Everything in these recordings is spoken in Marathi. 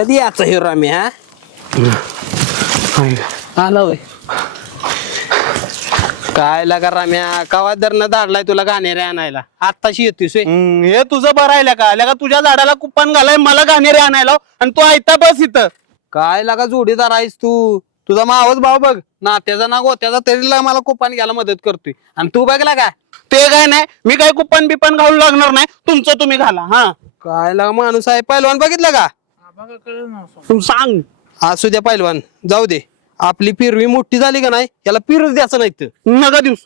कधी याचा हिरो आम्ही हा आला होय काय लागा राम्या कवा दरनं धाडलाय तुला गाणेरे आणायला आत्ताशी येतोस हे तुझं बरं आहे का तुझ्या झाडाला कुप्पण घालाय मला घाणेरे आणायला आणि तू ऐकता बस इथं. काय लागा जोडीदार आहेस तू तुझा मावस भाऊ बघ नात्याचा ना गोत्याचा तरी मला कुपान घ्यायला मदत करतोय आणि तू बघला का ते काय नाही मी काय कुप्पण बिप्पण घालू लागणार नाही तुमचं तुम्ही घाला. हा काय लागा माणूस आहे पहिलवान बघितलं का तू सांग. असू द्या पहिलवान जाऊ दे आपली पिरवी मोठी झाली का नाही याला पिरूच द्यायचं नाही तर नका दिवस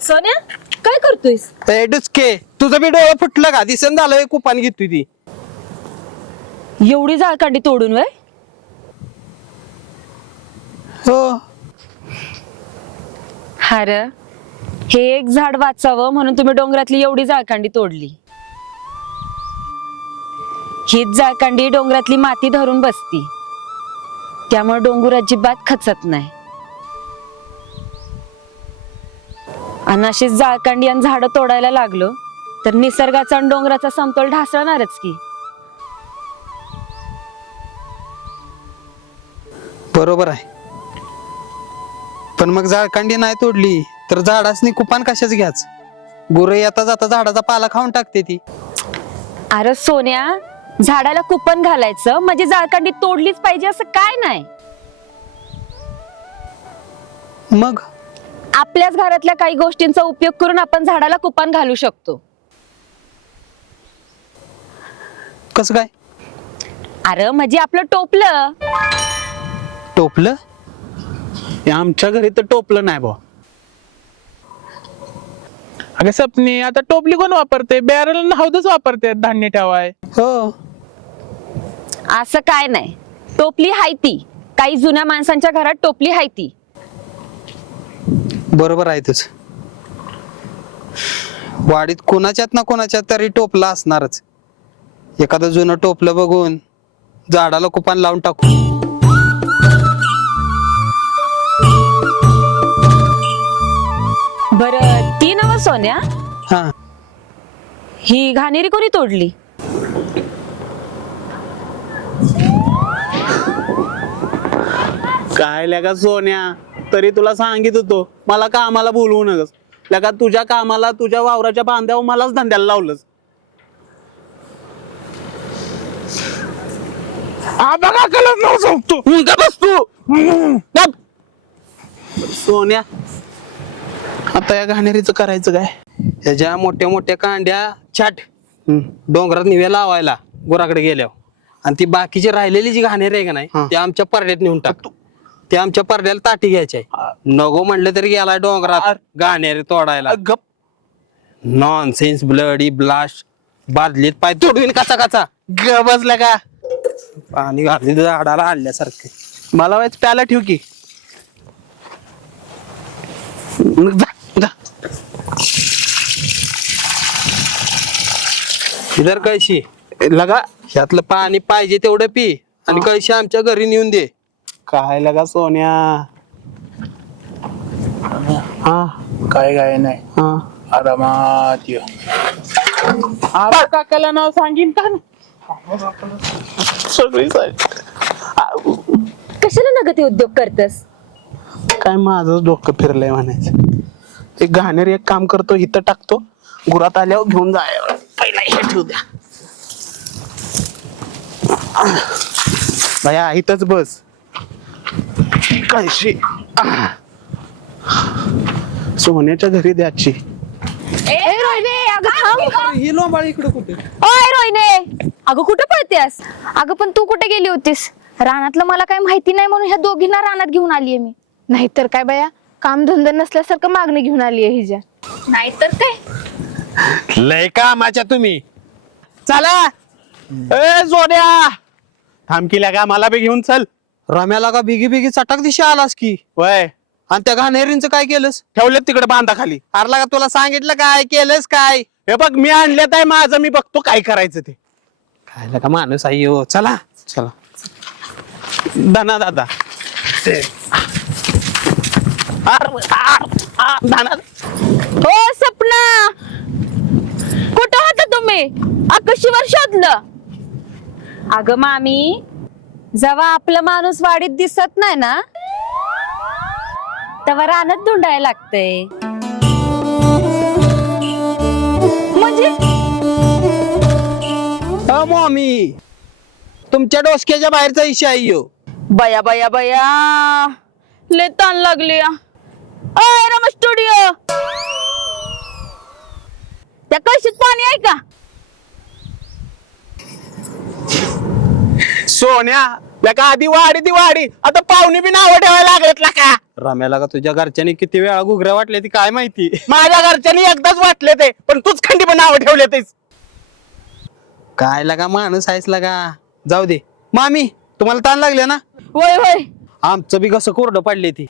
सोन्या काय करतोयस? डुचके तुझं बी डोळं फुटलं का दिसन झालं कुपान घेतोय ती एवढी जाळकांडी तोडून वय हो हार हे एक झाड वाचावं म्हणून तुम्ही डोंगरातली एवढी जाळकांडी तोडली. हीच जाळकांडी डोंगरातली माती धरून बसती त्यामुळे डोंगर अजिबात खचत नाही आणि अशीच जाळकांडी आणि झाडं तोडायला लागलो तर निसर्गाचा आणि डोंगराचा समतोल ढासळणारच की. बरोबर आहे पण मग झाडकांडी नाही तोडली तर झाडासनी कुपान कशाच घ्याच गुरे येता जाता झाडाचा पाला खाऊन टाकते ती. अरे सोन्या झाडाला कुपन घालायचं म्हणजे जाळकांडी तोडलीच पाहिजे असं काय नाही. मग आपल्याच घरातल्या काही गोष्टींचा उपयोग करून आपण झाडाला कुपन घालू शकतो. कसं काय अरे म्हणजे आपलं टोपलं टोपलं हे आमच्या घरी तर टोपलं नाही भाऊ. अगं सपनी आता टोपली कोण वापरते बॅरल हौदच वापरते धान्य ठेवाय. हो असं काय नाही टोपली हाय ती काही जुन्या माणसांच्या घरात टोपली हाय ती. बरोबर आहे तुझ वाडीत कोणाच्यात ना कोणाच्यात तरी टोपला असणारच एखादं जुनं टोपलं बघून झाडाला कुपान लावून टाकू. बरं ती नव सोन्या हा ही घाणेरी कोणी तोडली? काय लगा सोन्या तरी तुला सांगित होतो मला कामाला बोलवू नकस लगा तुझ्या कामाला तुझ्या वावराच्या बांध्यावर मलाच धंद्याला लावलंस. बघा कलर नाव सांगतो बस तू सोन्या आता या घाणेरीचं करायचं काय ह्याच्या मोठ्या मोठ्या कांड्या छाट डोंगरात निव्या लावायला गुराकडे गेल्यावर आणि ती बाकीची राहिलेली जी घाणेरी आहे का नाही ते आमच्या परड्यात नेऊन टाकतो. ते आमच्या परड्याला ताटी घ्यायची नको म्हणलं तरी गेलाय डोंगरात गाणेरी तोडायला. गप नॉनसेन्स ब्लडी ब्लास्ट बादलीत पाय तोडवीन कचा कचा ग बसला का पाणी घातली झाडाला आणल्यासारखे. मला वाच प्याला ठेव की जा, जा. इधर कळशी लगा ह्यातलं पाणी पाहिजे तेवढं पी आणि कळशी आमच्या घरी नेऊन दे. काय लगा सोन्या हा काय काय नाही हा आरामात ये. काकाला नाव सांगीन का सगळी कशाला नग ते उद्योग करतस? काय माझं डोकं फिरलंय म्हणायचं ते घाणेर एक काम करतो इथं टाकतो गुरात आल्यावर घेऊन जाय पहिला हे ठेवू द्या भया इथंच बस कळशी सोन्याच्या घरी द्याची. ए रोहिणे अगं थांब. ही लोंबाळ इकडे कुठे ओय रोहिणे अगं कुठं पळतेस? अगं पण तू कुठे गेली होतीस? रानातलं मला काही माहिती नाही म्हणून ह्या दोघींना रानात घेऊन आलीये मी. नाहीतर काय बाया काम धंदा नसल्यासारखं मागणी घेऊन आलीये हिच्या. नाहीतर काय लय कामाच्या तुम्ही. चला ए जोड्या थांब केल्या का मला बी घेऊन चल. रम्याला का बिगी बिगी चटाक दिशा आलास की वय आणि त्या घाणेरींचं काय केलंस? ठेवलेत तिकडे बांधा खाली. अरला का तुला सांगितलं काय केलंस काय? हे बघ मी आणल्यात आहे माझं मी बघतो काय करायचं ते. खायला का माणूस आहे हो. चला चला धना दादा धना ओ सपना कुठं होता तुम्ही? आकाशीवर शोधलं अगं मामी, जेव्हा आपला माणूस वाडीत दिसत नाही ना तेव्हा रानात धुंडायला लागतंय. म्हणजे मॉमी, तुमच्या डोसक्याच्या बाहेरचा इशा आहे ह्यो. बया बया बया लय ताण लागली. अय रम स्टुडिओ, त्या कळशीत पाणी आहे का? सोन्या लका आधी वाडी ती वाडी, आता पाहुणे बी नावं ठेवायला लागलेत का? रम्याला का तुझ्या घरच्यांनी किती वेळा घुगऱ्या वाटल्या ती काय माहिती. माझ्या घरच्यांनी एकदाच वाटले ते, पण तूच खंडी पण नावं ठेवले तेच. काय लगा माणूस आहेस लगा. जाऊ दे मामी, तुम्हाला ताण लागले ना? होय होय. आमचं बी कसं कोरडं पडले ती.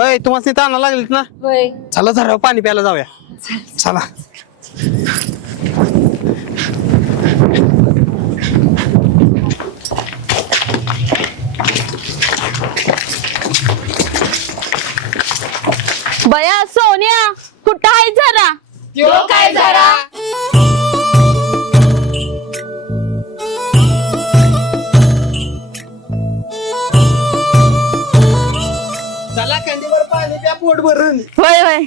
अय तुम्हाला ताण लागलेत ना? होय. चला जरा पाणी प्यायला जाऊया. चला. बया सोन्या कुठं आहे जरा? तो काय जरा? चला खंडीवर पाणी प्या पोट भरून. होय होय.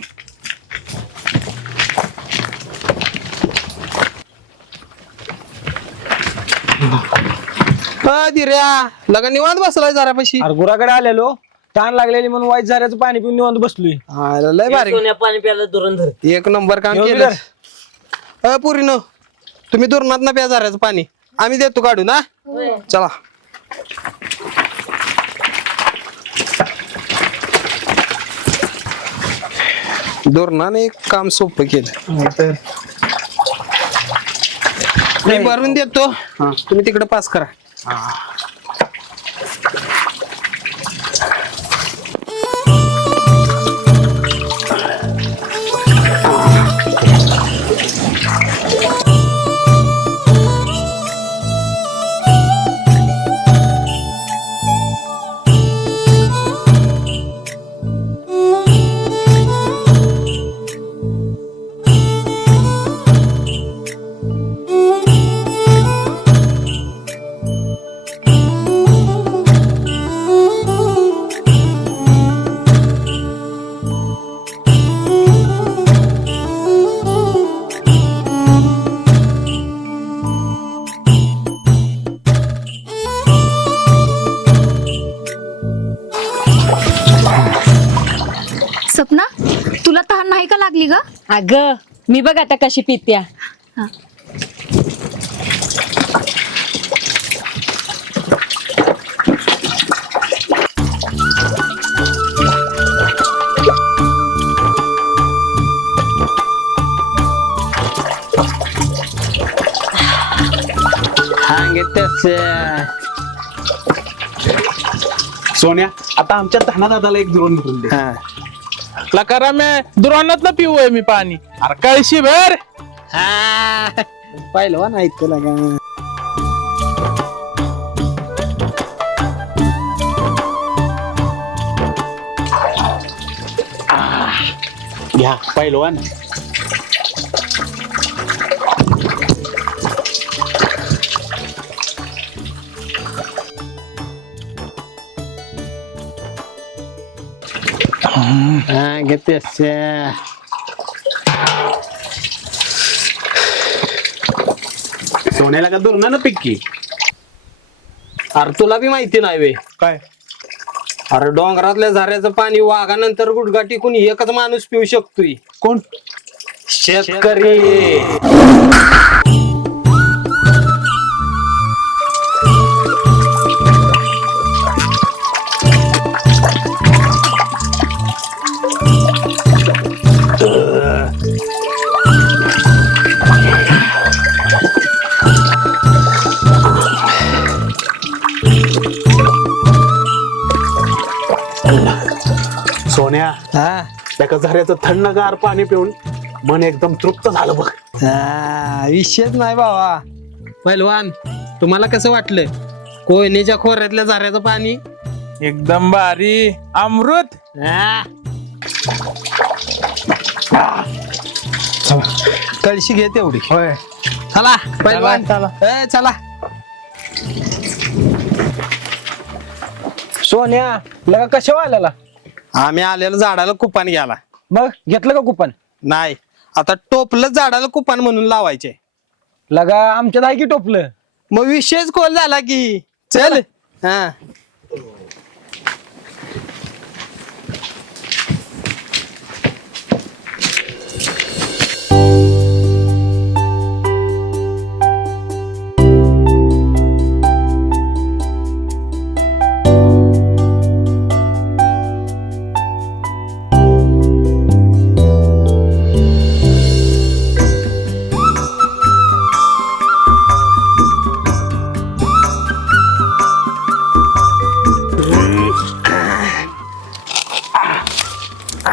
दिर्या लगा निवांत बसलाय जरा पशी. अरे गुराकडे आलेलो, ताण लागलेली म्हणून वाईट झाल्याचं पाणी पिऊन निवांत बसलोय. लय भारी, पाणी प्यायला धुरंधर. एक नंबर काम येऊ केलं. पुरीनो, तुम्ही दुरणात ना प्या झऱ्याचं पाणी, आम्ही देतो काढून. हा चला. दुरणाने एक काम सोपं केलं. मी भरून देतो, तुम्ही तिकडे पास करा. सपना, तुला तहान नाही का लागली ग? अगं मी बघ आता कशी पित्या. सोन्या आता आमच्या धना दादाला एक दुरून घेऊन दे. लकारा मी दुरानात ना पिऊ मी पाणी. अरे कळशी भर. पाहिलं नाही तुला का? घ्या पहिलवान. घेते सोन्याला का दुरणा ना पिक्की. अरे तुला बी माहिती नाही वे काय? अरे डोंगरातल्या झऱ्याचं पाणी वाघानंतर गुडघा टिकून एकच माणूस पिऊ शकतोय. कोण? शेतकरी. सोन्या हा त्या झऱ्याचं थंडगार पाणी पिऊन मन एकदम तृप्त झालं बघ. विषयच नाही बाबा. पहिलवान, तुम्हाला कसं वाटलं कोयनेच्या खोऱ्यातल्या झऱ्याचं पाणी? एकदम भारी अमृत. कळशी घे तेवढी. होय चला पहिलवान, चला. चला. सोन्या लगा कशा आल्याला आम्ही आलेलो झाडाला कुपान घ्यायला. मग घेतलं का कुपन नाही, आता टोपलं झाडाला कुपान म्हणून लावायचे. लगा आमच्यात आहे की टोपलं. मग विषयच खोल झाला की. चल. हा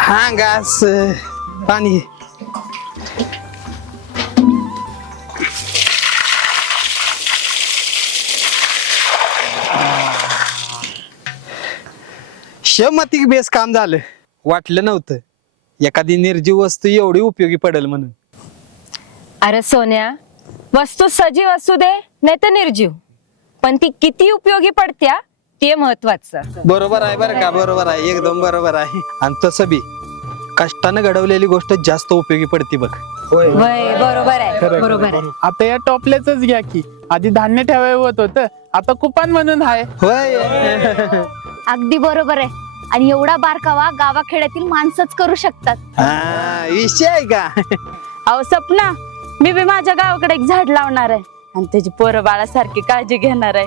हा गास पाणी. शमतिक बेस काम झालं. वाटलं नव्हतं एखादी निर्जीव वस्तू एवढी उपयोगी पडेल म्हणून. अरे सोन्या, वस्तू सजीव असू दे नाही तर निर्जीव, पण ती किती उपयोगी पडत्या ते महत्वाचं. बरोबर आहे बरं का, बरोबर आहे, एकदम बरोबर आहे. आणि तसं बी कष्टानं घडवलेली गोष्ट जास्त उपयोगी पडते बघ. वय बरोबर आहे, बरोबर आहे. आता या टॉपलेच घ्या की, आधी धान्य ठेवाय होत होतं, आता कुपान म्हणून आहे. होय. अगदी बरोबर आहे. आणि एवढा बारकावा गावाखेड्यातील माणसंच करू शकतात. हा, विषय आहे का. अहो सपना, मी बी माझ्या गावाकडे एक झाड लावणार आहे आणि त्याची पोरं बाळासारखी काळजी घेणार आहे.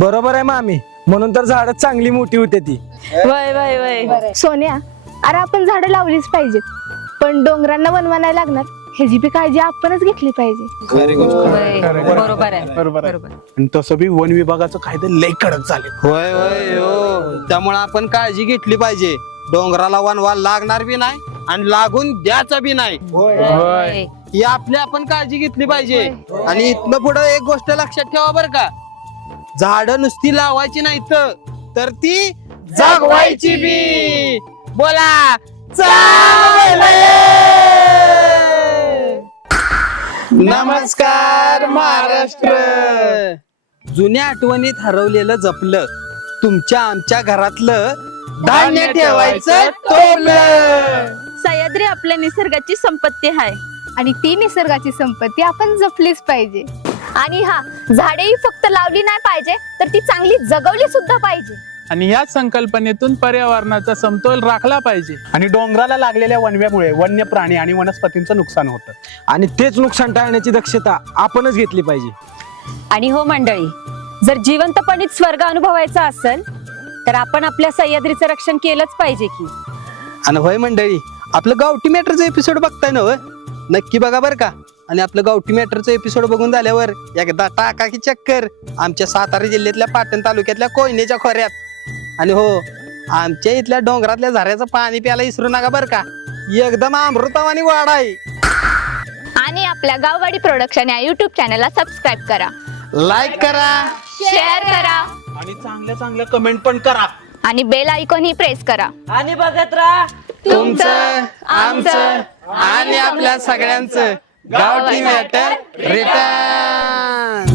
बरोबर आहे मामी, म्हणून तर झाड चांगली मोठी होते ती. वय वय वय. सोन्या, अरे आपण झाडं लावलीच पाहिजेत, पण डोंगरांना वनवा नाही लागणार ह्याची बी काळजी आपणच घेतली पाहिजे. वय, बरोबर आहे, बरोबर आहे. आणि तसं बी वन विभागाचं कायदे लय कडक झाले. होय होय हो. त्यामुळे आपण काळजी घेतली पाहिजे. डोंगराला वनवा लागणार बी नाही आणि लागून द्याचा बी नाही. होय. ही आपली आपण काळजी घेतली पाहिजे. आणि इथनं पुढे एक गोष्ट लक्षात ठेवा बरं का, झाडं नुसती लावायची नाही तर ती जगवायची बी. बोला नमस्कार महाराष्ट्र. जुन्या आठवणीत हरवलेलं जपलं, तुमच्या आमच्या घरातलं धान्य ठेवायचं टोपलं. सह्याद्री आपल्या निसर्गाची संपत्ती आहे आणि ती निसर्गाची संपत्ती आपण जपलीच पाहिजे. आणि हा, झाडेही फक्त लावली नाही पाहिजे तर ती चांगली जगवली सुद्धा पाहिजे. आणि ह्याच संकल्पनेतून पर्यावरणाचा समतोल राखला पाहिजे. आणि डोंगराला लागलेल्या वनव्यामुळे वन्य प्राणी आणि वनस्पतींचं नुकसान होतं. आणि तेच नुकसान टाळण्याची दक्षता आपणच घेतली पाहिजे. आणि हो मंडळी, जर जिवंतपणीच स्वर्ग अनुभवायचा असेल तर आपण आपल्या सह्याद्रीचं रक्षण केलंच पाहिजे की. आणि होय मंडळी, आपलं गावठी मॅटरचं एपिसोड बघताय ना होय? नक्की बघा बरं का. आणि आपलं गावठी मॅटरचं एपिसोड बघून झाल्यावर एकदा टाका की चक्कर आमच्या सातारा जिल्ह्यातल्या पाटण तालुक्यातल्या कोयनेच्या खोऱ्यात. आणि हो, आमच्या इथल्या डोंगरातल्या झऱ्याचं पाणी प्यायला विसरू नका बरं का, एकदम अमृतवाणी वाढ आहे. आणि आपल्या गाववाडी प्रोडक्शन या युट्यूब चॅनलला सबस्क्राईब करा, लाईक करा, शेअर करा आणि चांगल्या चांगल्या कमेंट पण करा. आणि बेल आयकॉन ही प्रेस करा. आणि बघत राहा तुमचं, आमचं आणि आपल्या सगळ्यांचं गावठी मॅटर रिटर्न.